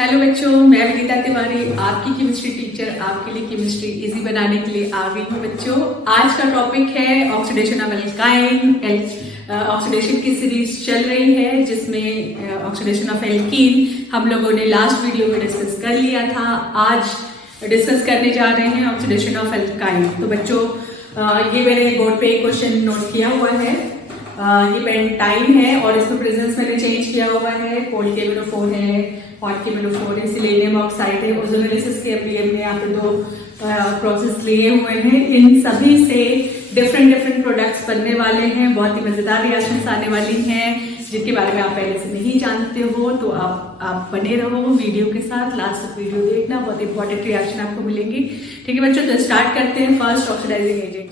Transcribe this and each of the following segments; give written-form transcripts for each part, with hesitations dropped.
Hello बच्चों, मैं विनीता तिवारी आपकी केमिस्ट्री टीचर आपके लिए केमिस्ट्री इजी बनाने के लिए आ गई हूँ। बच्चों, आज का टॉपिक है ऑक्सीडेशन ऑफ एल्काइन। ऑक्सीडेशन की सीरीज चल रही है जिसमें ऑक्सीडेशन ऑफ एल्कीन हम लोगों ने लास्ट वीडियो में डिस्कस कर लिया था। आज डिस्कस करने जा रहे हैं ऑक्सीडेशन ऑफ एल्काइन। तो बच्चों, ये मैंने बोर्ड पे एक क्वेश्चन नोट किया हुआ है। ये पेंटाइन है और इसमें प्रेजेंस मैंने चेंज किया हुआ है। कोल्ड KMnO4 है, हॉट KMnO4 है, सिलेनियम ऑक्साइड है, ओजोनोलिसिस के लिए हमने यहाँ पे दो प्रोसेस लिए हुए हैं। इन सभी से डिफरेंट प्रोडक्ट्स बनने वाले हैं। बहुत ही मजेदार रिएक्शंस आने वाली हैं जिनके बारे में आप पहले से नहीं जानते हो। तो आप बने रहो वीडियो के साथ, लास्ट तक वीडियो देखना, बहुत इंपॉर्टेंट रिएक्शन आपको मिलेंगी। ठीक है बच्चों, तो स्टार्ट करते हैं फर्स्ट ऑक्सीडाइजिंग एजेंट।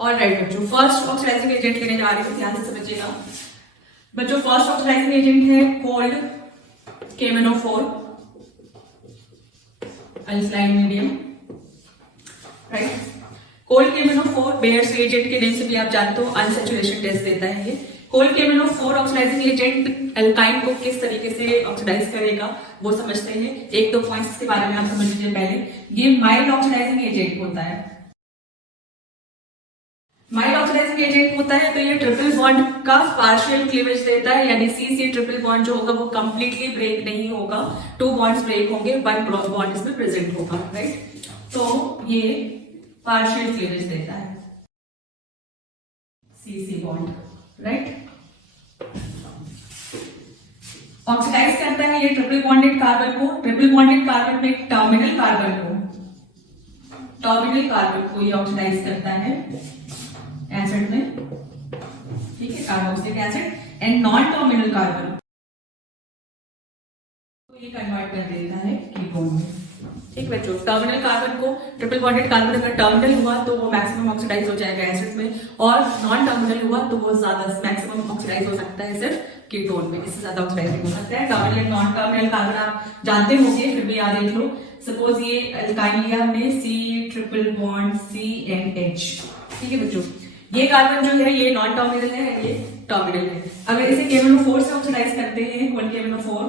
और राइट बच्चों, फर्स्ट ऑक्सीडाइजिंग एजेंट लेने जा रहे हैं, ध्यान से समझिएगा बच्चों। फर्स्ट ऑक्सीडाइजिंग एजेंट है cold KMnO4 alkaline medium. Right, cold KMnO4 Baeyer's agent के नेम से भी आप जानते हो, अनसैचुरेशन टेस्ट देता है ये। Cold KMnO4 oxidising agent alkyne को किस तरीके से ऑक्सीडाइज करेगा वो समझते हैं। एक दो पॉइंट्स के बारे में आप समझ लीजिए। पहले, ये माइल्ड ऑक्सीडाइजिंग एजेंट होता है। माइल्ड ऑक्सीडाइजिंग एजेंट होता है तो ये ट्रिपल बॉन्ड का पार्शियल क्लीवेज देता है, यानी C ट्रिपल बॉन्ड जो होगा वो कंप्लीटली ब्रेक नहीं होगा। 2 बॉन्ड्स ब्रेक होंगे, 1 बॉन्ड इसमें प्रेजेंट होगा। राइट, तो ये पार्शियल क्लीवेज देता है C बॉन्ड। राइट, ऑक्सीडाइज करता है ये ट्रिपल बॉन्डेड कार्बन को। ट्रिपल बॉन्डेड कार्बन में टर्मिनल कार्बन को ये ऑक्सीडाइज करता है एसिड में। ठीक है, carboxylic acid and non terminal carbon तो ये कन्वर्ट कर देता है कीटोन में। ठीक बच्चों, टर्मिनल कार्बन को, ट्रिपल बॉन्डेड कार्बन अगर टर्मिनल हुआ तो वो मैक्सिमम ऑक्सीडाइज हो जाएगा एसिड में, और नॉन टर्मिनल हुआ तो वो ज्यादा मैक्सिमम ऑक्सीडाइज हो सकता है सिर्फ कीटोन में। इससे ज्यादा ऑक्सीडाइज हो सकता है। टर्मिनल नॉन टर्मिनल कार्बन आप जानते होंगे, फिर भी याद देख लो। सपोज ये एल्काइन लिया हमने, C ट्रिपल बॉन्ड CNH। ठीक है बच्चों, ये कार्बन जो है ये नॉन टर्मिनल है, ये टर्मिनल है। अगर इसे KMnO4 से ऑक्सीडाइज करते हैं, 1 KMnO4।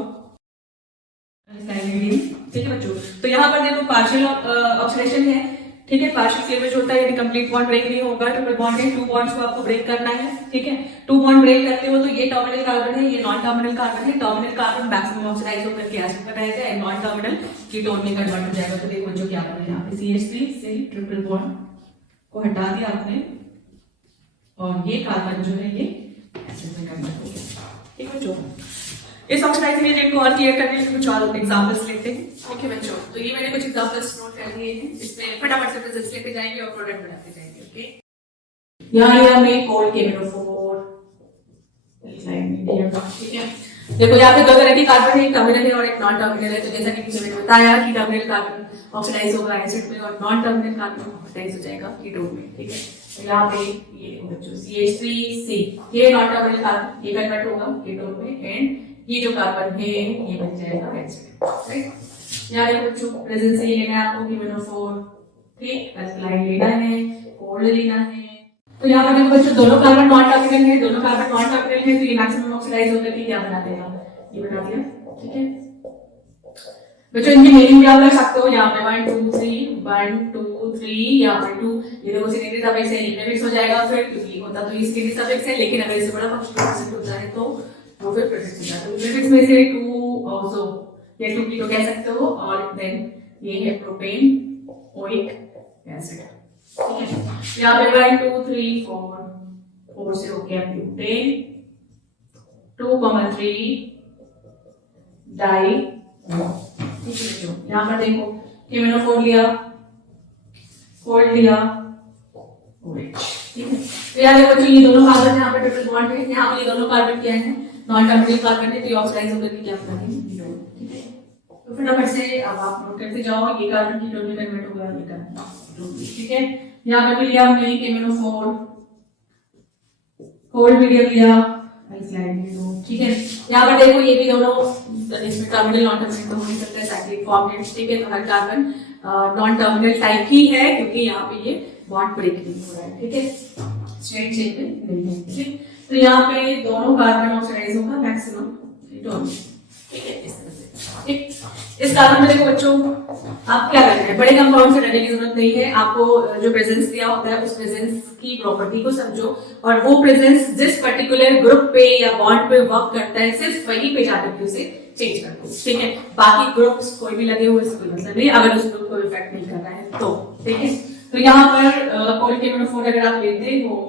ठीक है बच्चों, तो यहाँ पर देखो पार्शियल ऑक्सीडेशन है। ठीक है, पार्शियल क्लीवेज होता है, यदि कंप्लीट बॉन्ड ब्रेक नहीं होगा। ट्रिपल बॉन्ड है, 2 बॉन्ड्स को आपको ब्रेक करना है। ठीक है, 2 बॉन्ड ब्रेक करते हो तो ये टर्मिनल कार्बन है, ये नॉन टर्मिनल कार्बन है। टर्मिनल कार्बन मैक्सिमम ऑक्सीडाइज होकर के एसिड में रहेगा एंड नॉन टर्मिनल कीटोन में कन्वर्ट हो जाएगा। तो देखो बच्चों क्या बना, यहाँ पे CH3 से ट्रिपल बॉन्ड को हटा दिया आपने और ये कार्बन जो है ये एसिड में कन्वर्ट हो गया। ठीक है बच्चों, इस ऑक्सीडाइजिंग एजेंट को और क्लियर करने के कुछ और एग्जांपल्स लेते हैं। ओके बच्चों, तो ये मैंने कुछ एग्जांपल्स नोट कर लिए हैं, इसमें फटाफट से प्रेजेंस लेते जाएंगे और प्रोडक्ट बनाते जाएंगे। ओके, यहाँ लिया हमने कोल्ड KMnO4 अल्कलाइन मीडियम। ठीक है, देखो यहाँ पे दो तरह की कार्बन है, एक टर्मिनल है और एक नॉन टर्मिनल है। तो जैसा कि मैंने बताया कि टर्मिनल कार्बन ऑक्सीडाइज होगा एसिड में और नॉन टर्मिनल कार्बन ऑक्सीडाइज हो जाएगा कीटोन में। ठीक है, तो यहाँ पे ये बच्चों CH3C, ये नॉन टर्मिनल कार्बन, ये कन्वर्ट होगा कीटोन में एंड ये जो कार्बन है ये बन जाएगा एसिड। राइट, यहाँ देखो बच्चों, प्रेजेंस से ये लेना है आपको KMnO4। ठीक, अल्कलाइन लेना है, कोल्ड लेना है। तो यहाँ पर देखो बच्चों, दोनों कार्बन नॉन टर्मिनल है, दोनों कार्बन नॉन टर्मिनल है, तो ये मैक्सिमम ऑक्सीडाइज होकर के क्या बना देगा, ये बना दिया। ठीक है बच्चों, इनकी मीनिंग क्या कर सकते हो, यहाँ पे 1 2 3 1 2 3, यहाँ पे 2, ये देखो सेकेंडरी सफिक्स है, इनमें मिक्स हो जाएगा फिर, क्योंकि होता तो ये सेकेंडरी सफिक्स है, लेकिन अगर इससे बड़ा फंक्शन होता है तो वो फिर प्रीफिक्स हो जाता है। प्रीफिक्स में से 2 ऑल्सो, ये 2 कीटो कह सकते हो, और देन ये है प्रोपेन ओइक एसिड। ठीक है, यहाँ पे 1 2 3 4 से हो गया ब्यूटेन, 2,3 डाई। ठीक है बच्चों, यहाँ पर देखो KMnO4 लिया, कोल्ड लिया, OH। ठीक है, तो यहाँ देखो बच्चों, ये दोनों कार्बन यहाँ पे ट्रिपल बॉन्ड है, यहाँ पे ये दोनों कार्बन क्या है, नॉन टर्मिनल कार्बन है, तो ये ऑक्सीडाइज होकर के क्या बनेंगे। ठीक है, तो फटाफट से अब आप नोट करते जाओ, ये कार्बन कीटोन में कन्वर्ट होगा, ये कार्बन। ठीक है, यहाँ पे लिया हमने KMnO4, कोल्ड मीडियम लिया, अल्कलाइन मीडियम। ठीक है, यहाँ पर देखो ये भी दोनों इसमें टर्मिनल नॉन टर्मिनल तो हो नहीं सकता है, साइक्लिक फॉर्म है। ठीक है, तो हर कार्बन नॉन टर्मिनल टाइप ही है क्योंकि यहाँ पे ये बॉन्ड ब्रेक नहीं हो रहा है। ठीक है, स्ट्रेट चेन में नहीं है। ठीक, तो यहाँ पे दोनों कार्बन ऑक्सीडाइज होगा मैक्सिमम, ठीक है इस तरह से। ठीक, इस कार्बन में देखो बच्चों आप क्या करते हैं, बड़े कंपाउंड से डरने की जरूरत नहीं है, आपको जो प्रेजेंस दिया होता है उस प्रेजेंस की प्रॉपर्टी को समझो और वो प्रेजेंस जिस पर्टिकुलर ग्रुप पे या बॉन्ड पे वर्क करता है सिर्फ वहीं पे जाकर के उसे चेंज कर दो, ठीक है। बाकी ग्रुप्स कोई भी लगे हुए इसको मतलब नहीं, अगर उस ग्रुप को इफेक्ट नहीं कर रहा है तो, ठीक है। तो यहाँ पर कोई KMnO4 अगर आप लेते हो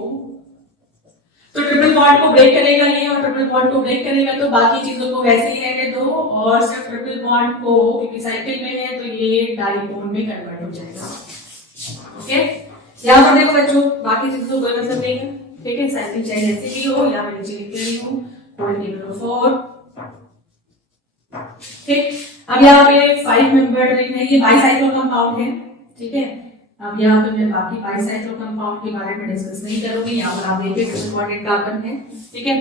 तो ट्रिपल बॉन्ड को ब्रेक करेगा ये और ट्रिपल बॉन्ड को ब्रेक करेगा, तो बाकी चीजों को वैसे ही रहने दो और सिर्फ ट्रिपल बॉन्ड को, क्योंकि साइकिल में है तो ये डाइपोल में कन्वर्ट हो जाएगा। ओके, यहाँ पर देखो बच्चों बाकी चीजों को मतलब नहीं है, ठीक है। साइकिल चाहे ऐसी भी हो या मैं नीचे लिख रही हूँ KMnO4, ठीक। अब यहाँ पे 5 मेंबर्ड रिंग है, ये बाइसाइक्लो कंपाउंड है, ठीक है। अब यहाँ पे मैं बाकी बाइसाइक्लो कंपाउंड के बारे में डिस्कस नहीं करूंगी, यहाँ पर आप देखिए ट्रिपल बॉन्डेड कार्बन है, ठीक है।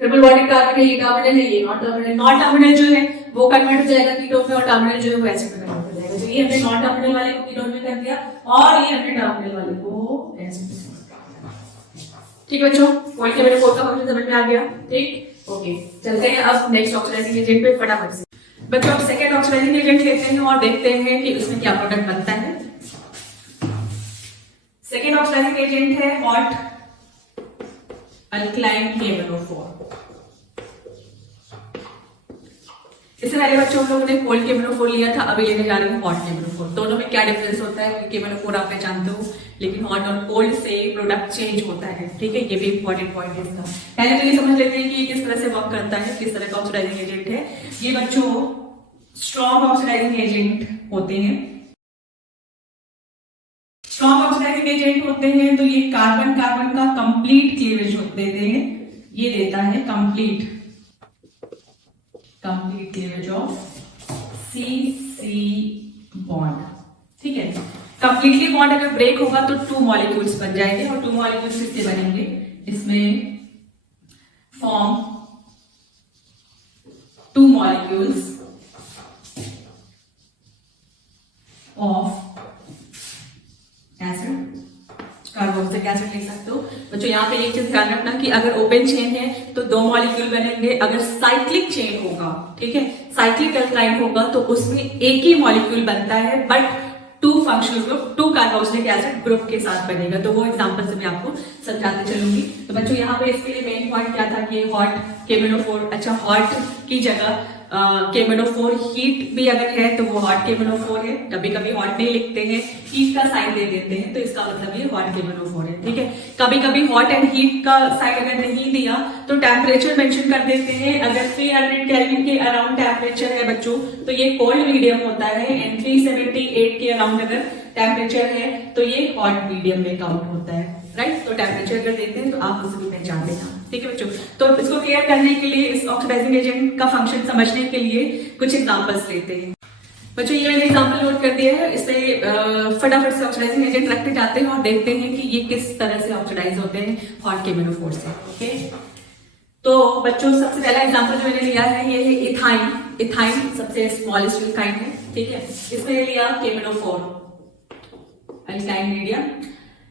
ट्रिपल बॉन्डेड कार्बन है, ये टर्मिनल है, ये नॉन टर्मिनल। नॉन टर्मिनल जो है वो कन्वर्ट हो जाएगा कीटोन में और टर्मिनल जो है वो एसिड में कन्वर्ट हो जाएगा। तो ये हमने नॉन टर्मिनल वाले को कीटोन में कर दिया और ये हमने टर्मिनल वाले को एसिड में, ठीक है बच्चों। कोई KMnO4 का फंक्शन समझ में आ गया, ठीक। ओके, चलते हैं अब नेक्स्ट ऑक्सीडाइजिंग एजेंट पे फटाफट से। बच्चों अब सेकंड ऑक्सीडाइजिंग एजेंट लेते हैं और देखते हैं कि उसमें क्या प्रोडक्ट बनता है। सेकेंड ऑक्सीडाइजिंग एजेंट है हॉट अल्कलाइन KMnO4। इससे पहले बच्चों हम लोगों ने कोल्ड KMnO4 लिया था, अभी लेने जा रहे हैं हॉट KMnO4। दोनों में क्या डिफरेंस होता है, KMnO4 आप जानते हो, लेकिन हॉट और कोल्ड से प्रोडक्ट चेंज होता है, ठीक है। ये भी इंपॉर्टेंट पॉइंट है इसका। पहले तो ये समझ लेते हैं कि ये किस तरह से वर्क करता है, किस तरह का ऑक्सीडाइजिंग एजेंट है। ये बच्चों स्ट्रॉन्ग ऑक्सीडाइजिंग एजेंट होते हैं। स्ट्रॉन्ग ऑक्सीडाइजिंग एजेंट होते हैं तो ये कार्बन कार्बन का कंप्लीट क्लीवेज देते हैं, ये देता है complete cleavage of C-C bond, ठीक है। कंप्लीटली बॉन्ड अगर ब्रेक होगा तो 2 मॉलिक्यूल्स बन जाएंगे और 2 मॉलिक्यूल्स किससे बनेंगे, इसमें form 2 molecules of acid, carboxylic acid लिख सकते हो बच्चों। यहाँ पे एक चीज ध्यान रखना कि अगर ओपन चेन है तो 2 मॉलिक्यूल बनेंगे, अगर साइक्लिक चेन होगा, ठीक है, साइक्लिक अल्काइन होगा तो उसमें एक ही मॉलिक्यूल बनता है but 2 functional group 2 carboxylic acid group के साथ बनेगा। तो वो एग्जांपल से मैं आपको समझाते चलूंगी। तो बच्चों यहाँ पे इसके लिए मेन पॉइंट क्या था कि हॉट KMnO4, अच्छा हॉट की जगह KMnO4 हीट भी अगर है तो वो हॉट KMnO4 है। कभी कभी हॉट नहीं लिखते हैं, हीट का साइन दे देते हैं, तो इसका मतलब ये हॉट KMnO4 है, ठीक है। कभी कभी हॉट एंड हीट का साइन अगर नहीं दिया तो टेम्परेचर मेंशन कर देते हैं। अगर 300 केल्विन के अराउंड टेम्परेचर है बच्चों तो ये कोल्ड मीडियम होता है, एंड 378 के अराउंड अगर टेम्परेचर है तो ये हॉट मीडियम में काउंट होता है, राइट। तो टेम्परेचर अगर देते हैं तो आप उसे भी पहचान लेना, ठीक है बच्चों। तो इसको क्लियर करने के लिए, इस ऑक्सीडाइजिंग एजेंट का फंक्शन समझने के लिए कुछ एग्जांपल्स लेते हैं बच्चों। ये मैंने एग्जांपल नोट कर दिया है, इससे फटाफट से ऑक्सीडाइजिंग एजेंट रखते जाते हैं और देखते हैं कि ये किस तरह से ऑक्सीडाइज होते हैं हॉट KMnO4 से, ओके। तो बच्चों सबसे पहला एग्जांपल जो मैंने लिया है ये है इथाइन। इथाइन सबसे स्मॉलेस्ट अल्काइन है, ठीक है। इसमें लिया KMnO4 अल्काइन मीडियम।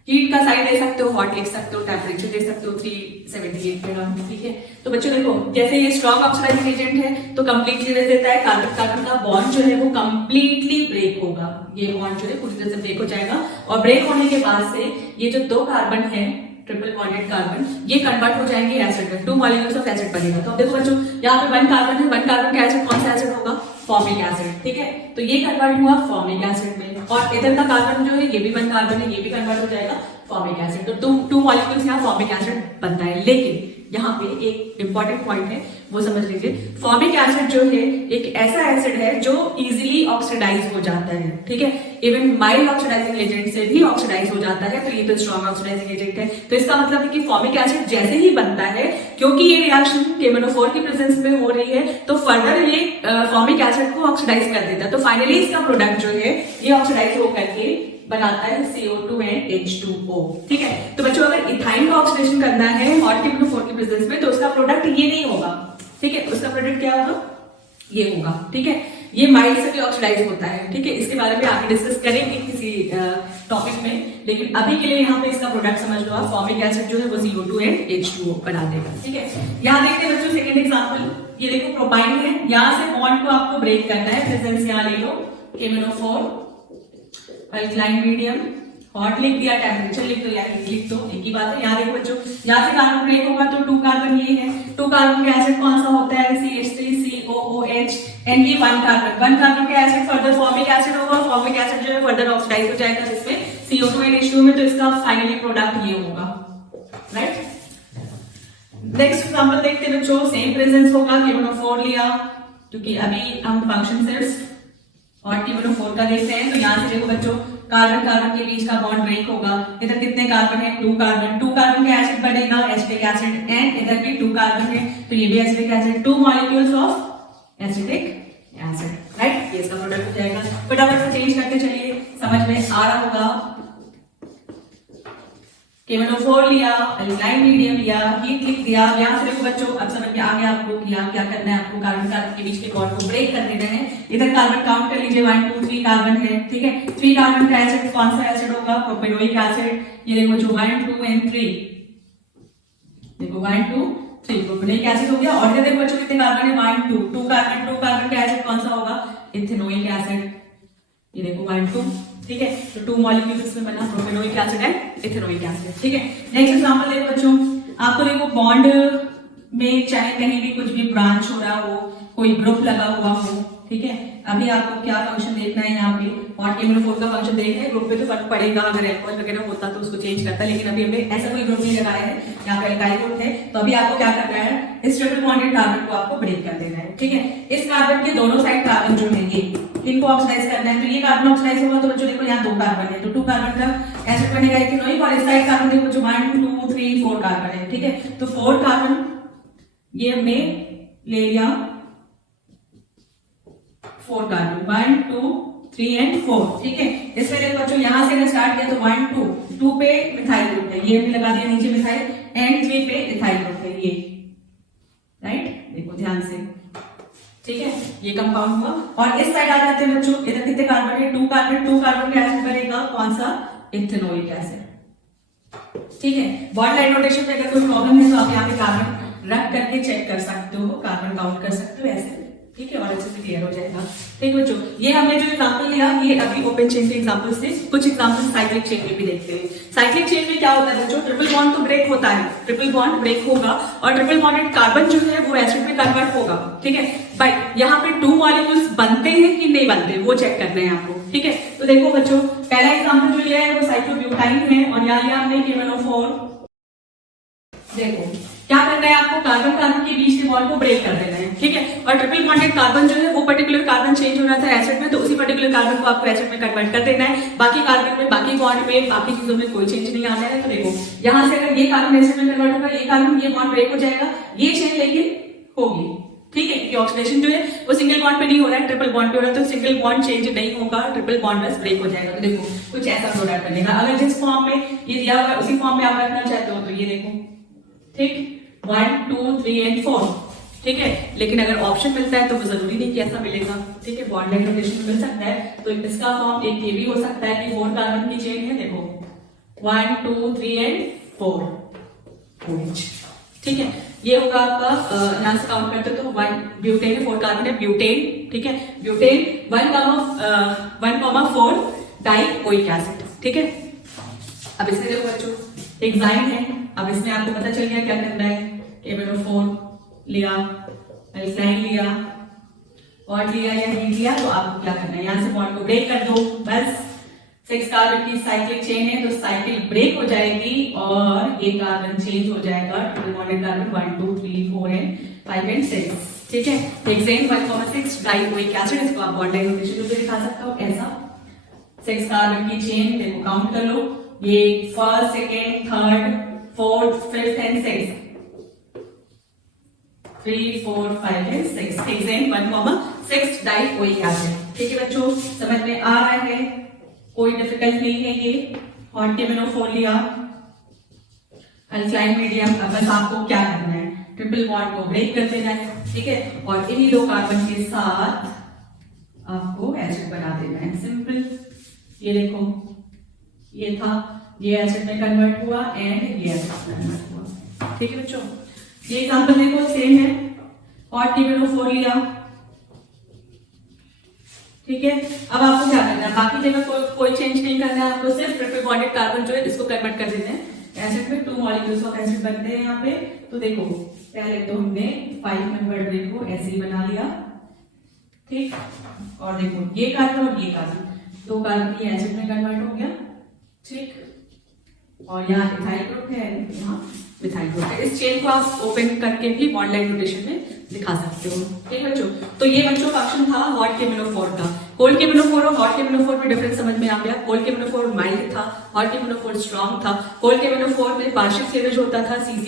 हीट का साइन दे सकते हो, हॉट लिख सकते हो, टेम्परेचर दे सकते हो 378 के अराउंड, ठीक है। तो बच्चों देखो जैसे ये स्ट्रॉन्ग ऑक्सीडाइजिंग एजेंट है तो कंप्लीटली देता है, कार्बन कार्बन का बॉन्ड जो है वो कंप्लीटली ब्रेक होगा, ये बॉन्ड जो है पूरी तरह से ब्रेक हो जाएगा और ब्रेक होने के बाद से ये जो 2 कार्बन है ट्रिपल बॉन्डेड कार्बन, ये कन्वर्ट हो जाएंगे एसिड में, 2 मॉलिक्यूल्स ऑफ एसिड बनेगा। तो अब देखो बच्चों यहाँ पे 1 कार्बन है, 1 कार्बन का एसिड कौन सा एसिड होगा, फॉर्मिक एसिड, ठीक है। तो ये कन्वर्ट हुआ फॉर्मिक एसिड में और इधर का कार्बन जो है ये भी 1 कार्बन है, ये भी कन्वर्ट हो जाएगा फॉर्मिक एसिड। तो 2 मॉलिक्यूल्स यहाँ फॉर्मिक एसिड बनता है। लेकिन यहाँ पे एक इंपॉर्टेंट पॉइंट है वो समझ लीजिए, फॉर्मिक एसिड जो है एक ऐसा एसिड है जो इजीली ऑक्सीडाइज हो जाता है, ठीक है। इवन माइल्ड ऑक्सीडाइजिंग एजेंट से भी ऑक्सीडाइज हो जाता है, तो ये तो स्ट्रॉन्ग ऑक्सीडाइजिंग एजेंट है। तो इसका मतलब है कि फॉर्मिक एसिड जैसे ही बनता है, क्योंकि ये रिएक्शन KMnO4 की प्रेजेंस में हो रही है, तो फर्दर ये फॉर्मिक एसिड को ऑक्सीडाइज कर देता है। तो फाइनली इसका प्रोडक्ट जो है ये ऑक्सीडाइज हो करके बनाता है CO2 एंड H2O, ठीक है। तो बच्चों अगर इथाइन का ऑक्सीडेशन करना है हॉट KMnO4 की प्रेजेंस में तो उसका प्रोडक्ट ये नहीं होगा, ठीक है। उसका प्रोडक्ट क्या होगा, ये होगा, ठीक है। ये माइल्ड से भी ऑक्सीडाइज होता है, ठीक है। इसके बारे में आगे डिस्कस करेंगे किसी टॉपिक में, लेकिन अभी के लिए यहाँ पे इसका प्रोडक्ट समझ लो आप, फॉर्मिक एसिड जो है वो CO2 एंड H2O बना देगा। ठीक है, यहाँ देखते हैं बच्चों सेकंड एग्जांपल, ये देखो प्रोपाइन है, यहाँ से बॉन्ड को आपको ब्रेक करना है, प्रेजेंस यहाँ ले लो KMnO4, अल्कलाइन मीडियम, हॉट लिख दिया, टेम्परेचर लिख दो या हीट लिख दो, एक ही बात है। यहाँ देखो बच्चों, यहाँ से कार्बन ब्रेक होगा तो 2 कार्बन ये है, 2 कार्बन का एसिड कौन सा होता है, CH3COOH, एंड ये 1 कार्बन का एसिड फर्दर फॉर्मिक एसिड होगा, फॉर्मिक एसिड जो है फर्दर ऑक्सीडाइज हो जाएगा जिसमें CO2 एंड H2O में, तो इसका फाइनली प्रोडक्ट ये होगा, राइट। नेक्स्ट एग्जांपल देखते हैं बच्चों, सेम प्रेजेंस होगा, KMnO4 लिया, क्योंकि अभी हम फंक्शन सिर्फ और KMnO4 का देखते हैं, तो यहाँ से देखो बच्चों कार्बन कार्बन के बीच का बॉन्ड ब्रेक होगा, इधर कितने कार्बन है, 2 कार्बन का एसिड बनेगा एसिटिक एसिड, एंड इधर भी 2 कार्बन है तो ये भी acetic acid, 2 molecules of acetic acid, right. ये इसका प्रोडक्ट हो जाएगा। फटाफट से चेंज करते चलिए, समझ में आ रहा होगा। KMnO4 लिया, अल्कलाइन मीडियम लिया, हीट लिख दिया, यहाँ से देखो बच्चों अब समझ में आ गया आपको कि यहाँ क्या करना है, आपको कार्बन कार्बन के बीच के बॉन्ड को ब्रेक कर देना है। इधर कार्बन काउंट कर लीजिए, 1 2 3 कार्बन है, ठीक है। 3 कार्बन का एसिड कौन सा एसिड होगा, प्रोपेनोइक एसिड, ये देखो बच्चों 1 2 एंड 3, देखो 1 2 3 प्रोपेनोइक एसिड हो गया। और इधर देखो बच्चों कितने कार्बन है, 1 2 कार्बन का एसिड कौन सा होगा, इथेनोइक एसिड, ये देखो 1 2, ठीक है। तो 2 मॉलिक्यूल्स इसमें बना, propanoic acid and ethanoic acid, ठीक है। नेक्स्ट एग्जांपल देखो बच्चों, आपको देखो बॉन्ड में चाहे कहीं भी कुछ भी ब्रांच हो रहा हो, कोई ग्रुप लगा हुआ हो, ठीक है। अभी आपको क्या फंक्शन देखना है यहाँ पे, और KMnO4 का फंक्शन देखना है, ग्रुप पे तो फर्क पड़ेगा, अगर एल्कोहल वगैरह होता तो उसको चेंज करता, लेकिन अभी हमें ऐसा कोई ग्रुप नहीं लगाया है, यहाँ पे एल्काइल ग्रुप है, तो अभी आपको क्या करना है, इस ट्रिपल बॉन्डेड कार्बन को आपको ब्रेक कर देना है, ठीक है। इस कार्बन के दोनों साइड कार्बन जो है ये इनको ऑक्सीडाइज करना है, तो ये कार्बन ऑक्सीडाइज होगा तो बच्चों देखो यहाँ 2 कार्बन है, तो 2 कार्बन का एसिड बनेगा इथेनोइक, और इस साइड कार्बन देखो जो 1 2 3 4 कार्बन है, ठीक है। तो 4 कार्बन ये हमने ले लिया, 4 कार्बन 1 2 3 एंड 4, ठीक है। इसमें देखो बच्चों यहाँ से मैं स्टार्ट किया तो 1 2 पे मिथाइल ग्रुप है, ये हमने लगा दिया नीचे मिथाइल, एंड 3 पे इथाइल ग्रुप है ये, राइट, देखो ध्यान से, ठीक है। ये कंपाउंड हुआ, और इस साइड आ जाते हैं बच्चों, इधर कितने कार्बन है, 2 कार्बन का एसिड बनेगा कौन सा, इथेनोइक एसिड, ठीक है। बॉन्ड लाइन नोटेशन में अगर कोई प्रॉब्लम है तो आप यहाँ पे कार्बन रख करके चेक कर सकते हो, कार्बन काउंट कर सकते हो ऐसे, ठीक है, और अच्छे से क्लियर हो जाएगा। ठीक बच्चों, ये हमने जो एग्जांपल लिया ये अभी ओपन चेन के एग्जांपल से, कुछ एग्जांपल साइक्लिक चेन में भी देखते हैं। साइक्लिक चेन में क्या होता है बच्चों, ट्रिपल बॉन्ड तो ब्रेक होता है, ट्रिपल बॉन्ड ब्रेक होगा और ट्रिपल बॉन्डेड कार्बन जो है वो एसिड में कन्वर्ट होगा, ठीक है। बट यहाँ पे 2 मॉलिक्यूल्स बनते हैं कि नहीं बनते वो चेक करना है आपको, ठीक है। तो देखो बच्चों, पहला एग्जांपल जो लिया है वो साइक्लोब्यूटाइन है, और यहाँ लिया हमने KMnO4। देखो क्या करना है आपको, कार्बन कार्बन के बीच के बॉन्ड को ब्रेक कर देना है, ठीक है। और ट्रिपल बॉन्डेड कार्बन जो है वो पर्टिकुलर कार्बन चेंज हो रहा था एसिड में, तो उसी पर्टिकुलर कार्बन को आपको एसिड में कन्वर्ट कर देना है। बाकी कार्बन में, बाकी बॉन्ड में, बाकी चीजों में कोई चेंज नहीं आना है। तो देखो यहाँ से अगर ये कार्बन एसिड में कन्वर्ट होगा, ये कार्बन, ये बॉन्ड ब्रेक हो जाएगा, ये चेन लेकिन होगी, ठीक है, क्योंकि ऑक्सीडेशन जो है वो सिंगल बॉन्ड पे नहीं हो रहा है, ट्रिपल बॉन्ड पे हो रहा है, तो सिंगल बॉन्ड चेंज नहीं होगा, ट्रिपल बॉन्ड बस ब्रेक हो जाएगा। तो देखो कुछ ऐसा प्रोडक्ट बनेगा। अगर जिस फॉर्म में ये दिया हुआ है उसी फॉर्म में आप रखना चाहते हो तो ये देखो, ठीक, 1 2 3 एंड 4, ठीक है। लेकिन अगर ऑप्शन मिलता है तो वो जरूरी नहीं कि ऐसा मिलेगा, ठीक है, बॉन्ड लाइन नोटेशन मिल सकता है। तो इसका फॉर्म एक ये भी हो सकता है कि 4 कार्बन की चेन है, देखो 1 2 3 एंड 4 OH, ठीक है। ये होगा आपका, यहाँ से काउंट करते तो 1 ब्यूटेन है, 4 कार्बन है, ब्यूटेन, ठीक है, ब्यूटेन 1,4 डाइओइक एसिड, ठीक है। अब इसमें देखो बच्चों एग्जाइम है, अब इसमें आपको पता चल गया क्या करना है, KMnO4 लिया, अल्काइल लिया, और लिया या हीट लिया, तो आपको क्या करना है, यहाँ से बॉन्ड को ब्रेक कर दो, बस 6 कार्बन की साइक्लिक चेन है तो साइकिल ब्रेक हो जाएगी और ये कार्बन चेंज हो जाएगा, triple bonded carbon 1 2 3 4 and 5 and 6, ठीक है। हेक्सेन 1,6 डाइओइक एसिड, इसको आप बॉन्ड लाइन नोटेशन में भी दिखा सकते हो ऐसा। 6 कार्बन की चेन, देखो काउंट कर लो, ये first, second, third, fourth, fifth and sixth, 3 4 5 and 6, hexane 1,6 dioic acid, ठीक है बच्चों, समझ में आ रहा है, कोई डिफिकल्ट नहीं है ये। और KMnO4 लिया, अल्काइल मीडियम, अब बस आपको क्या करना है, ट्रिपल बॉन्ड को ब्रेक कर देना है, ठीक है, और इन्हीं 2 कार्बन के साथ आपको एसिड बना देना है, सिंपल। ये देखो ये था, ये एसिड में कन्वर्ट हुआ एंड ये एसिड में कन्वर्ट हुआ। ठीक है बच्चों, ये एग्जांपल देखो सेम है, हॉट KBnO4 लिया। ठीक है, अब आपको क्या करना है, बाकी जगह कोई चेंज नहीं करना है आपको, सिर्फ ट्रिपल बॉन्डेड कार्बन जो है इसको कन्वर्ट कर देना है एसिड में। 2 मॉलिक्यूल्स ऑफ एसिड बनते हैं यहाँ पे। तो देखो पहले तो हमने 5 नंबर रिंग को ऐसे ही बना लिया, ठीक, और देखो ये कार्बन और ये कार्बन, 2 कार्बन ये एसिड में कन्वर्ट हो गया, ठीक, और यहाँ इथाइल ग्रुप है, यहाँ मिथाइल ग्रुप है। इस चेन को आप ओपन करके भी बॉन्ड लाइन नोटेशन में दिखा सकते हो। ठीक है बच्चों, तो ये बच्चों फंक्शन था हॉट KBnO4 का। कोल्ड KBnO4 और हॉट KBnO4 में डिफरेंस समझ में आ गया। कोल्ड KBnO4 माइल्ड था, हॉट KBnO4 स्ट्रॉन्ग था। कोल्ड KBnO4 में पार्शियल क्लीवेज होता था, CC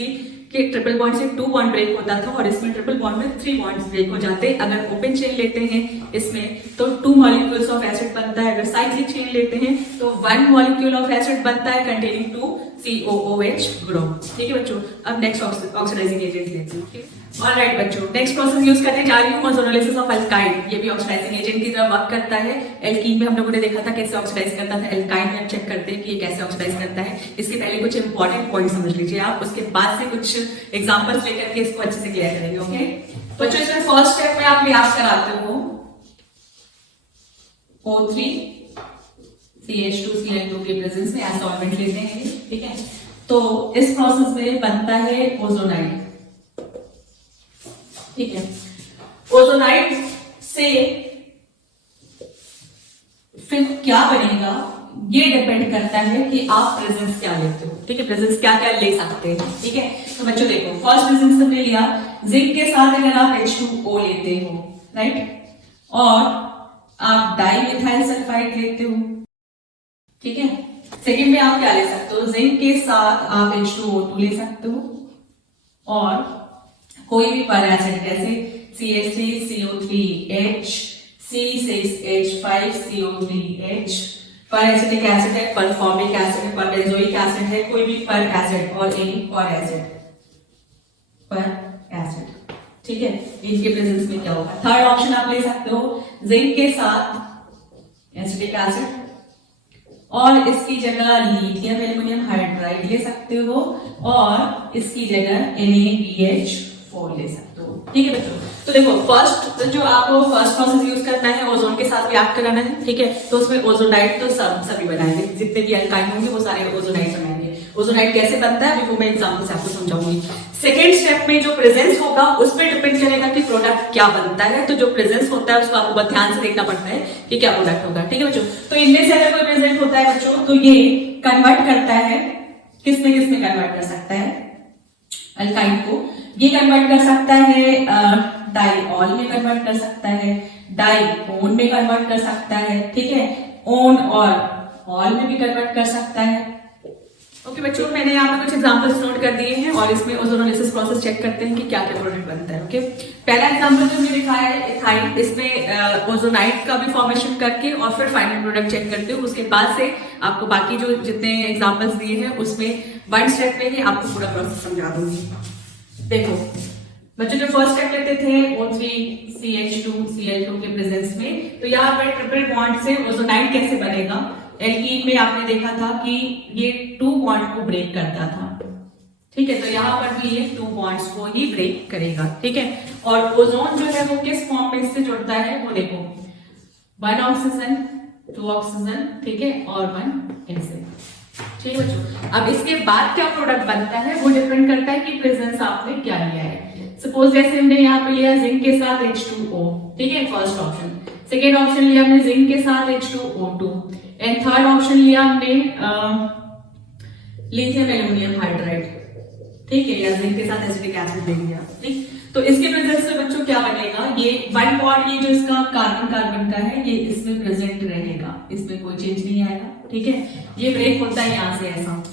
के ट्रिपल बॉन्ड से 2 बॉन्ड ब्रेक होता था, और इसमें ट्रिपल बॉन्ड में 3 बॉन्ड ब्रेक हो जाते। अगर ओपन चेन लेते हैं इसमें तो 2 मॉलिक्यूल्स ऑफ एसिड बनता है। अगर साइक्लिक चेन लेते हैं तो 1 मॉलिक्यूल ऑफ एसिड बनता है कंटेनिंग 2 COOH ग्रुप। ठीक है बच्चों, अब नेक्स्ट ऑक्सीडाइजिंग एजेंट लेते हैं। ऑलराइट बच्चों, नेक्स्ट प्रोसेस यूज करने जा रही हूँ ओजोनोलिसिस ऑफ अल्काइन। ये भी ऑक्सीडाइजिंग एजेंट की तरह वर्क करता है। एल्कीन में हम लोगों ने देखा था कैसे ऑक्सीडाइज करता था, एल्काइन में चेक करते हैं कि ये कैसे ऑक्सीडाइज करता है। इसके पहले कुछ इंपॉर्टेंट पॉइंट समझ लीजिए आप, उसके बाद से कुछ एग्जांपल्स लेकर के इसको अच्छे से क्लियर करेंगे। ओके बच्चों, इसमें फर्स्ट स्टेप में आप याद कराते हो O3 CH2Cl2 के प्रेजेंस में एज सॉल्वेंट लेते हैं। ठीक है, तो इस प्रोसेस में बनता है ओजोनाइड। ठीक है, ओजोनाइड से फिर क्या बनेगा ये डिपेंड करता है कि आप प्रेजेंस क्या लेते हो। ठीक है, प्रेजेंस क्या क्या ले सकते हैं। ठीक है, तो बच्चों देखो फर्स्ट प्रेजेंस हमने लिया जिंक के साथ अगर आप H2O लेते हो, राइट, और आप डाइमिथाइल सल्फाइड लेते हो। ठीक है, सेकंड में आप क्या ले सकते हो, जिंक के साथ आप H2O2 ले सकते हो, और कोई भी पर एसिड जैसे CH3CO3H, C6H5CO3H, पर एसिडिक एसिड है, पर फॉर्मिक एसिड है, पर बेंजोइक एसिड है, कोई भी पर एसिड और एनी पर एसिड। ठीक है, इनके प्रेजेंस में क्या होगा। थर्ड ऑप्शन आप ले सकते हो जिंक के साथ एसिडिक एसिड, और इसकी जगह लिथियम एल्युमिनियम हाइड्राइड ले सकते हो, और इसकी जगह NaBH4 ले सकते हो। ठीक है बच्चों, तो देखो फर्स्ट जो आपको फर्स्ट प्रोसेस यूज करना है ओजोन के साथ रिएक्ट कराना है। ठीक है, तो उसमें ओजोनाइड तो सभी बनाएंगे, जितने भी अल्काइन होंगे वो सारे ओजोनाइड बनाएंगे। ओजोनाइड कैसे बनता है अभी वो मैं एग्जांपल से आपको समझाऊंगी। सेकेंड स्टेप में जो प्रेजेंस होगा उस पर डिपेंड करेगा कि प्रोडक्ट क्या बनता है। तो जो प्रेजेंस होता है उसको आपको बहुत ध्यान से देखना पड़ता है कि क्या प्रोडक्ट होगा। ठीक है बच्चों, तो इनमें से अगर कोई प्रेजेंट होता है बच्चों तो ये कन्वर्ट करता है, किस में कन्वर्ट कर सकता है, अल्काइन को ये कन्वर्ट कर सकता है डाइऑल में कन्वर्ट कर सकता है, डाइओन में कन्वर्ट कर सकता है। ठीक है, ओन और ऑल में भी कन्वर्ट कर सकता है। ओके बच्चों, मैंने यहाँ पे कुछ एग्जांपल्स नोट कर दिए हैं और इसमें ओजोनोलिसिस प्रोसेस चेक करते हैं कि क्या क्या प्रोडक्ट बनता है। ओके, पहला एग्जांपल जो मैंने दिखाया है इथाइन, इसमें ओजोनाइड का भी फॉर्मेशन करके और फिर फाइनल प्रोडक्ट चेक करते हो। उसके बाद से आपको बाकी जो जितने एग्जांपल्स दिए हैं उसमें 1 स्टेप में ही आपको पूरा प्रोसेस समझा दूंगी। देखो बच्चों, जो फर्स्ट स्टेप लेते थे O3 CH2Cl2 के प्रेजेंस में, तो यहाँ पर ट्रिपल बॉन्ड से ओजोनाइड कैसे बनेगा। एल्कीन में आपने देखा था कि ये 2 बॉन्ड को ब्रेक करता था। ठीक है, तो यहाँ पर भी ये 2 बॉन्ड्स को ही ब्रेक करेगा। ठीक है, और ओजोन जो है वो किस फॉर्म में इससे जुड़ता है वो देखो, 1 ऑक्सीजन 2 ऑक्सीजन, ठीक है, और 1 ऐसे। ठीक है बच्चों, अब इसके बाद क्या प्रोडक्ट बनता है वो डिपेंड करता है कि प्रेजेंस आपने क्या लिया है। सपोज जैसे हमने यहाँ पे लिया जिंक के साथ H2O, ठीक है, फर्स्ट ऑप्शन। सेकेंड ऑप्शन लिया हमने जिंक के साथ H2O2, एंड थर्ड ऑप्शन लिया हमने लिथियम एल्युमिनियम हाइड्राइड। ठीक है, या जिंक के साथ एसिटिक एसिड ले लिया। ठीक, तो इसके प्रेजेंस में बच्चों क्या बनेगा, ये 1 बॉन्ड, ये जो इसका कार्बन कार्बन का है ये इसमें प्रेजेंट रहेगा, इसमें कोई चेंज नहीं आएगा। ठीक है, ये ब्रेक होता है यहां से ऐसा,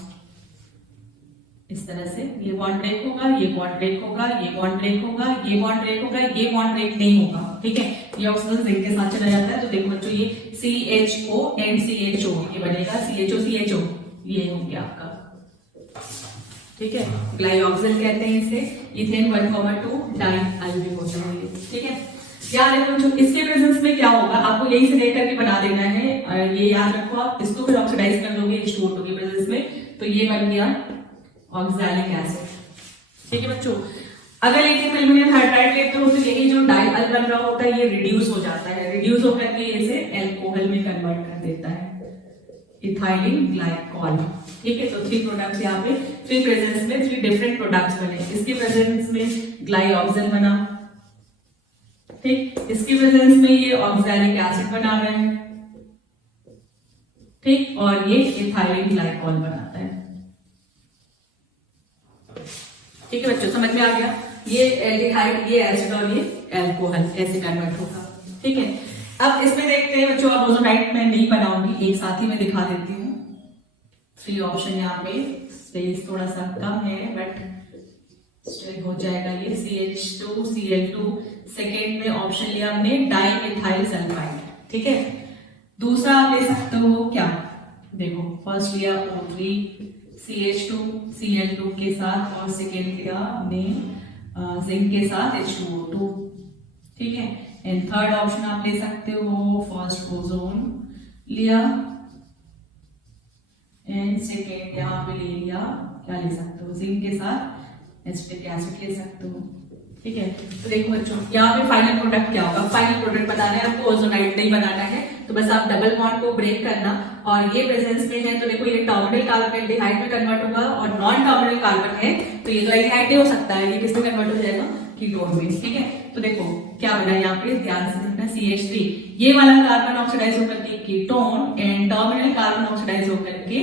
इस तरह से ये बॉन्ड ब्रेक होगा, ये बॉन्ड ब्रेक होगा, ये बॉन्ड ब्रेक होगा, ये बॉन्ड ब्रेक होगा, ये बॉन्ड ब्रेक नहीं होगा। ठीक है, ये ऑक्सीजन जिंक के साथ चला जाता है। तो देखो बच्चों, ये CHO एंड CHO ये बनेगा CHO CHO, ये हो गया आपका। ठीक है, ग्लाइऑक्सिल कहते हैं इसे, इथेन 1,2 डाइल भी होता है। ठीक है, याद रखो बच्चों, इसके प्रेजेंस में क्या होगा, आपको यही से देख करके बना देना है, ये याद रखो आप। इसको फिर ऑक्सीडाइज कर लोगे H2O2 की प्रेजेंस में, तो ये बन गया ऑक्सैलिक एसिड। ठीक है बच्चों, अगर लिथियम एल्युमिनियम हाइड्राइड लेते हो तो यही जो डाइअल बन रहा होता है ये रिड्यूस हो जाता है, रिड्यूस होकर के इसे एल्कोहल में कन्वर्ट कर देता है, इथाइलिन ग्लाइकॉल। ठीक है, तो 3 प्रोडक्ट्स यहाँ पे 3 प्रेजेंस में 3 डिफरेंट प्रोडक्ट्स बने। इसके प्रेजेंस में ग्लाइऑक्सिल बना, ठीक, इसकी प्रेजेंस में ये ऑक्सैलिक एसिड बना रहे हैं, ठीक, और ये इथाइलिन ग्लाइकॉल बनाता है। ठीक है बच्चों, समझ में आ गया? ये एल्डिहाइड, ये एसिड और ये एल्कोहल ऐसे कन्वर्ट होगा। ठीक है, अब इसमें देखते हैं बच्चों, अब ओजोनाइट मैं नहीं बनाऊंगी, एक साथ ही मैं दिखा देती हूँ। 3 ऑप्शन यहाँ पे, स्पेस थोड़ा सा कम है बट स्टिल हो जाएगा। ये CH2 Cl2, सेकेंड में ऑप्शन लिया हमने डाइमिथाइल सल्फाइड। ठीक है, दूसरा आप ले सकते हो क्या, देखो फर्स्ट लिया O3 CH2 Cl2 के साथ, और सेकेंड लिया हमने जिंक के साथ H2O2। ठीक है, एंड थर्ड ऑप्शन आप ले सकते हो, फर्स्ट ओजोन लिया एंड सेकेंड यहाँ पे ले लिया, क्या ले सकते हो, जिंक के साथ एसिटिक एसिड ले सकते हो। ठीक है, तो देखो बच्चों यहाँ पे फाइनल प्रोडक्ट क्या होगा, फाइनल प्रोडक्ट बताना है आपको, ओजोनाइट नहीं बनाना है, तो बस आप डबल बॉन्ड को ब्रेक करना, और ये प्रेजेंस में है तो देखो ये टर्मिनल कार्बन एल्डिहाइड में कन्वर्ट होगा, और नॉन टर्मिनल कार्बन है तो ये तो एल्डिहाइड नहीं हो सकता है, ये किसमें कन्वर्ट हो जाएगा, कीटोन में। ठीक है, तो देखो क्या बना यहाँ पे, ध्यान से देखना, CH3 ये वाला कार्बन ऑक्सीडाइज होकर के ketone, and terminal carbon oxidise होकर के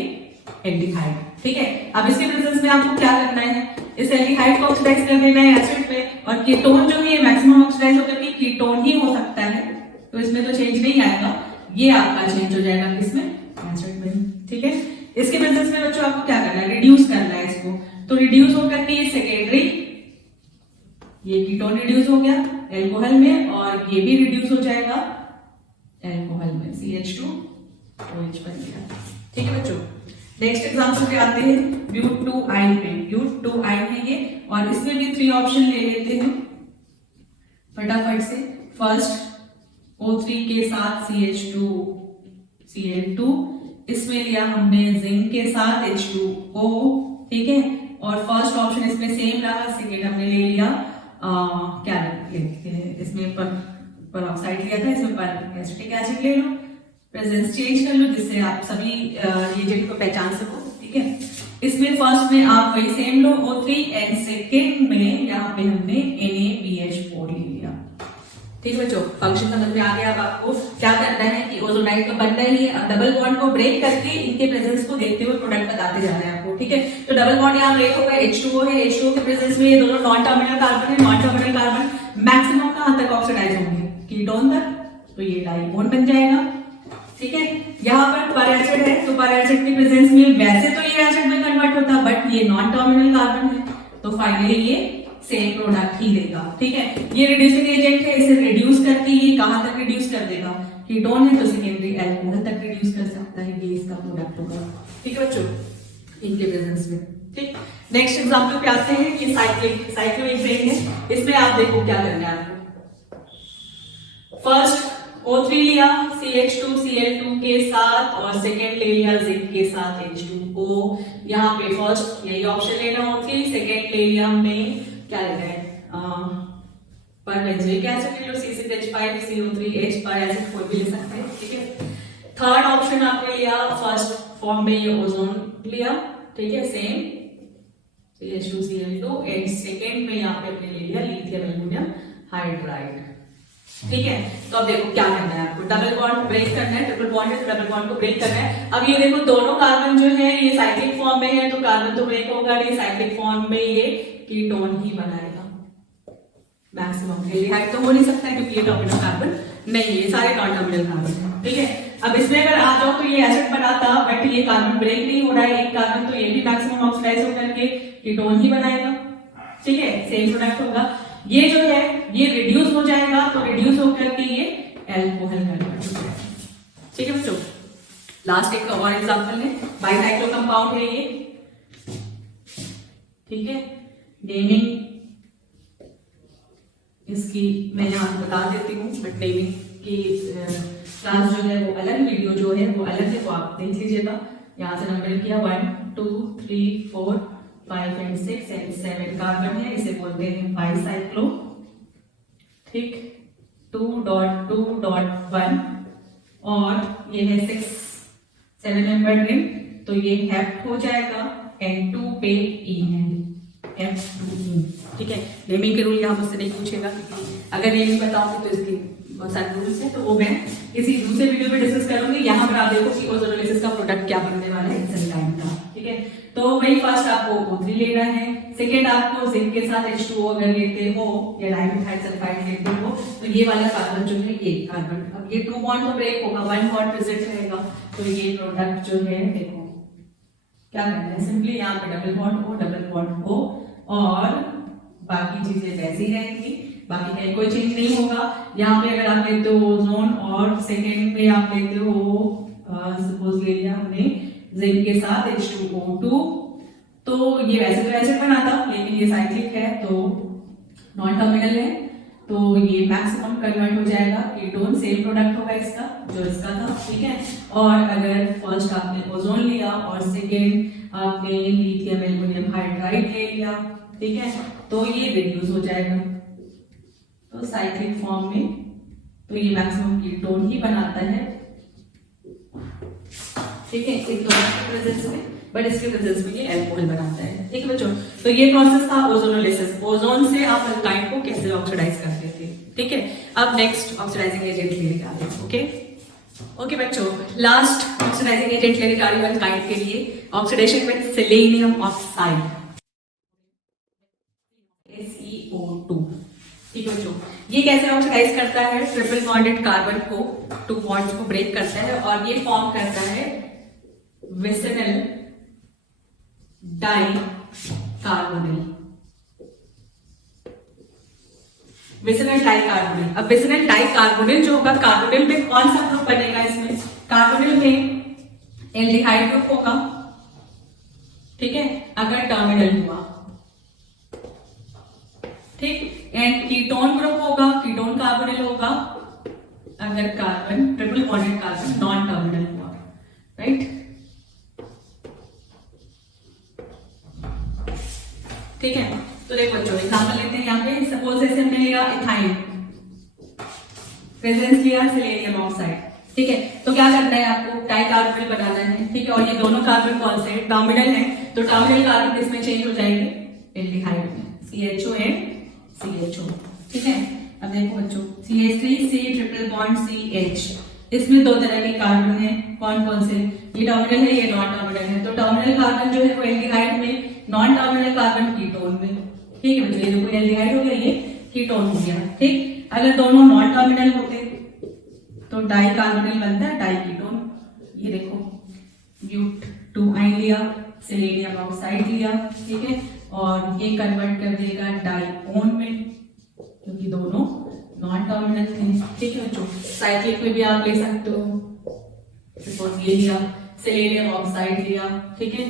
एल्डिहाइड। ठीक है, अब इसके प्रेजेंस में आपको क्या करना है, इस एल्डिहाइड को ऑक्सीडाइज कर देना है एसिड पे, और कीटोन जो है मैक्सिमम ऑक्सीडाइज होकर के कीटोन ही हो सकता है, तो इसमें तो चेंज नहीं आएगा, ये आपका चेंज हो जाएगा किसमें, एसिड में। ठीक है, इसके प्रेजेंस में बच्चों आपको क्या करना है, रिड्यूस करना है इसको, तो रिड्यूस होकर के ये सेकेंडरी, ये कीटोन रिड्यूस हो गया एल्कोहल में, और ये भी रिड्यूस हो जाएगा एल्कोहल में, CH2OH बन गया। ठीक है बच्चों, नेक्स्ट एग्जांपल पे आते हैं, ब्यूट-2-आइन पे, ब्यूट-2-आइन है ये, और इसमें भी 3 ऑप्शन ले लेते हैं फटाफट से। फर्स्ट O3 के साथ CH2 Cl2, इसमें लिया हमने जिंक के साथ H2O। ठीक है, और फर्स्ट ऑप्शन इसमें सेम रहा, सेकेंड हमने ले लिया क्या लिखते हैं इसमें, परऑक्साइड लिया था, इसमें पर एसिटिक एसिड ले लो, प्रेजेंस चेंज कर लो जिससे आप सभी एजेंट को पहचान सको। ठीक है, इसमें फर्स्ट में आप वही same low O3, and second में यहाँ पे हमने NaBH4 ले लिया। ठीक है बच्चों, फंक्शन समझ में आ गया। अब आपको क्या करना है कि ओजोनाइट तो बनना ही है, अब डबल बॉन्ड को ब्रेक करके इनके प्रेजेंस को देखते हुए प्रोडक्ट बताते जा रहे हैं आपको। ठीक है, तो डबल बॉन्ड यहाँ ब्रेक होगा, H2O है, H2O के प्रेजेंस में ये दोनों नॉन टर्मिनल कार्बन है, नॉन टर्मिनल कार्बन मैक्सिमम कहां तक ऑक्सीडाइज होंगे, कीटोन तक, तो ये डाइबोन बन जाएगा। ठीक है, यहाँ पर एसिड है, तो पर एसिड की प्रेजेंस में वैसे तो ये एसिड में कन्वर्ट होता, बट ये नॉन टर्मिनल कार्बन है, तो फाइनली ये सेम प्रोडक्ट ही देगा। ठीक है, ये रिड्यूसिंग एजेंट है, इसे रिड्यूस करके ये कहां तक रिड्यूस कर देगा, कीटोन है तो सेकेंडरी एल्कोहल तक रिड्यूस कर सकता है, ये इसका प्रोडक्ट होगा। ठीक है बच्चों, इनके प्रेजेंस में। ठीक, नेक्स्ट एग्जांपल पे आते हैं कि साइक्लोहेक्सेन है, इसमें आप देखो क्या करना है आपको। फर्स्ट O3 लिया CH2 Cl2 के साथ, और सेकेंड ले लिया जिंक के साथ H2O। यहाँ पे फर्स्ट यही ऑप्शन लेना O3, सेकेंड ले लिया हमने क्या लेना है, पर बेंजोइक एसिड ले लो C6H5CO3H, पर एसिड कोई भी ले सकते हैं। ठीक है, थर्ड ऑप्शन आपने लिया फर्स्ट फॉर्म में ये ओजोन लिया, ठीक है, same CH2 Cl2, and second में यहाँ पे आपने ले लिया लिथियम एल्युमिनियम हाइड्राइड। ठीक है, तो अब देखो क्या करना है आपको, डबल बॉन्ड ब्रेक करना है, ट्रिपल बॉन्ड है तो डबल बॉन्ड को ब्रेक करना है। अब ये देखो दोनों कार्बन जो है ये साइक्लिक फॉर्म में है, तो कार्बन तो ब्रेक होगा नहीं, साइक्लिक फॉर्म में ये कीटोन ही बनाएगा मैक्सिमम, एल्डिहाइड तो हो नहीं सकता है क्योंकि ये टर्मिनल कार्बन नहीं है, ये सारे नॉन टर्मिनल कार्बन है। ठीक है, अब इसमें अगर आ जाओ तो ये एसिड बनाता, बट ये कार्बन ब्रेक नहीं हो रहा है, एक कार्बन तो ये भी मैक्सिमम ऑक्सीडाइज होकर के कीटोन ही बनाएगा। ठीक है, सेम प्रोडक्ट होगा, ये जो है ये रिड्यूस हो जाएगा, तो रिड्यूस होकर के ये एल्कोहल कन्वर्ट हो जाएगा। ठीक है बच्चों, लास्ट एक और एग्जांपल है, बाइसाइक्लो कंपाउंड है ये। ठीक है, नेमिंग इसकी मैं यहाँ बता देती हूँ, बट नेमिंग की क्लास जो है वो अलग, वीडियो जो है वो अलग है, वो आप देख लीजिएगा। यहाँ से नंबर किया 1 2 3 4 5 एंड 6 एंड 7 कार्बन है, इसे बोलते हैं बाइसाइक्लो। ठीक, 2.2.1 और ये है 7 मेंबर रिंग, तो ये हेप्ट हो जाएगा एंड 2 पे ई है, F2E। ठीक है, नेमिंग के रूल यहाँ मुझसे नहीं पूछेगा, अगर नेमिंग बताऊंगी तो इसकी बहुत सारे रूल्स हैं, तो वो मैं किसी दूसरे वीडियो में डिस्कस करूंगी। यहाँ पर आप देखो कि ओजोनोलिसिस का प्रोडक्ट क्या बनने वाला है एंजाइम का। ठीक है, तो वही फर्स्ट आपको O3 लेना है, सेकेंड आपको जिंक के साथ H2O अगर लेते हो या डाइमिथाइल सल्फाइड लेते हो तो ये वाला कार्बन जो है ये कार्बन, अब ये 2 बॉन्ड तो ब्रेक होगा, 1 बॉन्ड प्रेजेंट रहेगा, तो ये प्रोडक्ट जो है देखो क्या करना है, सिंपली यहाँ पे डबल बॉन्ड हो और बाकी चीजें वैसी रहेंगी, बाकी कहीं कोई चेंज नहीं होगा। यहाँ पे अगर आप लेते हो ओजोन और सेकेंड पे आप लेते हो सपोज ले लिया हमने जिंक के साथ H2O2, तो ये वैसे तो एसिड बनाता, लेकिन ये साइक्लिक है तो नॉन टर्मिनल है, तो ये मैक्सिमम कन्वर्ट हो जाएगा कीटोन, सेम प्रोडक्ट होगा इसका जो इसका था। ठीक है, और अगर फर्स्ट आपने ओजोन लिया और सेकेंड आपने लिथियम एल्युमिनियम हाइड्राइड ले लिया, ठीक है, तो ये रिड्यूस हो जाएगा तो साइक्लिक फॉर्म में, तो ये मैक्सिमम कीटोन ही बनाता है। ठीक है, एक प्रेजेंस में, बट इसके प्रेजेंस में ये अल्कोहल बनाता है। ठीक है बच्चों, तो ये प्रोसेस था ओजोनोलिसिस, ओजोन से आप अल्काइन को कैसे ऑक्सीडाइज करते थे। ठीक है, अब नेक्स्ट ऑक्सीडाइजिंग एजेंट लेके आते हैं। ओके बच्चों, लास्ट ऑक्सीडाइजिंग एजेंट लेके आ रही हूं अल्काइन के लिए, oxidation with selenium oxide SeO2। ठीक है बच्चों, ये कैसे ऑक्सीडाइज करता है, ट्रिपल बॉन्डेड कार्बन को 2 बॉन्ड्स को ब्रेक करता है और ये फॉर्म करता है vicinal die carbonyl. Vicinal die carbonyl, अब विसिनल डाई कार्बोनिल जो होगा, कार्बोनिल में कौन सा ग्रुप बनेगा, इसमें कार्बोनिल में एल्डिहाइड ग्रुप होगा। ठीक है, अगर टर्मिनल हुआ, ठीक, एंड कीटोन ग्रुप होगा, कीटोन कार्बोनिल होगा अगर carbon triple bonded carbon non terminal हुआ। राइट, ठीक है, तो देखो बच्चों एग्जांपल लेते हैं। यहाँ पे सपोज जैसे हमने लिया इथाइन, प्रेजेंस लिया सेलेनियम ऑक्साइड। ठीक है, तो क्या करना है आपको, डाई कार्बोनिल बनाना है। ठीक है, और ये दोनों कार्बन कौन से टर्मिनल है, तो टर्मिनल कार्बन इसमें चेंज हो जाएंगे एल्डिहाइड में, CHO एंड CHO। ठीक है, अब देखो बच्चों CH3C ट्रिपल बॉन्ड CH, इसमें 2 तरह के कार्बन है, कौन कौन से, ये टर्मिनल है, ये नॉन टर्मिनल है, तो टर्मिनल कार्बन जो है वो एल्डिहाइड में, नॉन टर्मिनल कार्बन कीटोन में। ठीक है बच्चों, ये देखो एल्डिहाइड हो गया, ये कीटोन हो गया। ठीक, अगर दोनों नॉन टर्मिनल होते तो डाई कार्बोनिल बनता है, डाई कीटोन। ये देखो ब्यूट 2 आइन लिया, सेलेनियम ऑक्साइड लिया, ठीक है, और ये कन्वर्ट कर देगा डाईओन में, क्योंकि दोनों नॉन टर्मिनल थे। ठीक है बच्चों, साइक्लिक में भी आप ले सकते हो, सपोज ये लिया सेलेनियम ऑक्साइड लिया। ठीक है,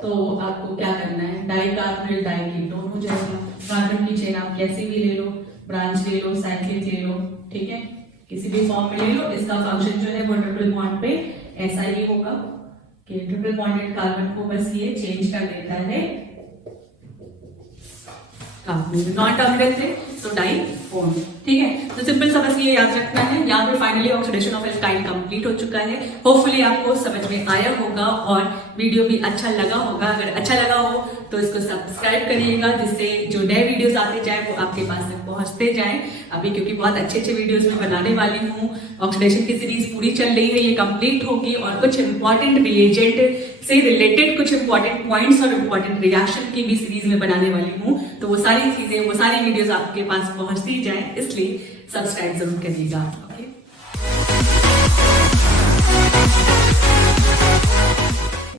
तो आपको क्या करना है, डाई कार्बोनिल डाई कीटोन हो जाएगा। कार्बन की चेन आप कैसे भी ले लो, ब्रांच ले लो, साइक्लिक ले लो, ठीक है, किसी भी फॉर्म में ले लो। इसका फंक्शन जो है वो ट्रिपल बॉन्ड पे ऐसा ही होगा कि ट्रिपल बॉन्डेड कार्बन को बस ये चेंज कर देता है, नॉन टर्मिनल थे तो डाई बॉन्ड। ठीक है, तो सिंपल सा बस ये याद रखना है। यहाँ पे finally oxidation of alkyne complete हो चुका है। होपफुली आपको समझ में आया होगा और वीडियो भी अच्छा लगा होगा। अगर अच्छा लगा हो तो इसको सब्सक्राइब करिएगा, जिससे जो नए वीडियोस आते जाए वो आपके पास तक पहुंचते जाएं। अभी क्योंकि बहुत अच्छे अच्छे वीडियोस में बनाने वाली हूँ, ऑक्सीडेशन की सीरीज पूरी चल रही है, ये कंप्लीट होगी और कुछ इंपॉर्टेंट रिएजेंट से रिलेटेड कुछ इंपॉर्टेंट पॉइंट्स और इंपॉर्टेंट रिएक्शन की भी सीरीज में बनाने वाली हूँ। तो वो सारी चीजें, वो सारी वीडियोस आपके पास पहुंचती जाए, इसलिए सब्सक्राइब जरूर करिएगा। ओके।